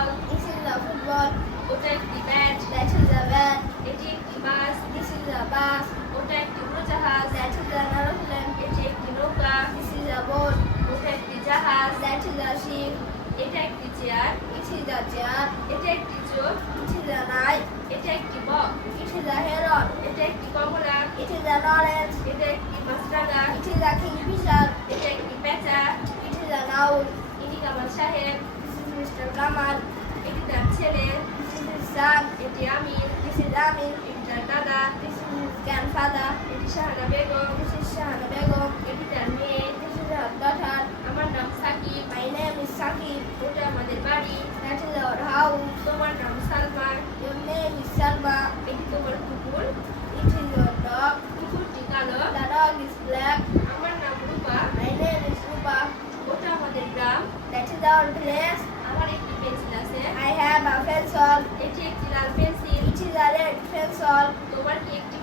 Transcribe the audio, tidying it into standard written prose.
Ball. This is a football. ওটা একটি bat. That is a bat. এটি একটি বাস। This is a bus. ওটা একটি উড়োজাহাজ। That is an aeroplane. এটি একটি নৌকা। This is a boat. ওটা একটি জাহাজ। That is a ship. এটা একটি chair. It is a chair. এটা একটি চোখ। It is a knife. এটা একটি বক। It is a heron. এটা একটি কমলা। It is an orange. এটা একটি মাছরাঙা। It is a kingfisher. এটা একটি পেঁচা। It is an owl. ইনি কামাল সাহেব। This is Mr. Kamal. এটি তার ছেলে। This is his son. এটি আমির। This is Amin. এটি তার দাদা। This is his grandfather. এটি Shahana Begum. This is Shahana Begum. এটি তার মেয়ে। This is her daughter. আমার নাম Shakib. My name is Sakib. ওটা আমাদের বাড়ি। That is our house. তোমার নাম Salma. Your name is Salma. এটি তোমার কুকুর। It is your dog. কুকুরটি কালো। The dog is black. আমার নাম রূপা। My name is Rupa. ওটা আমাদের গ্রাম। That is our place. আমার একটি পেন্সিল আছে। I have a pencil. এটি একটি লাল pencil. It is a red pencil. তোমার কি একটি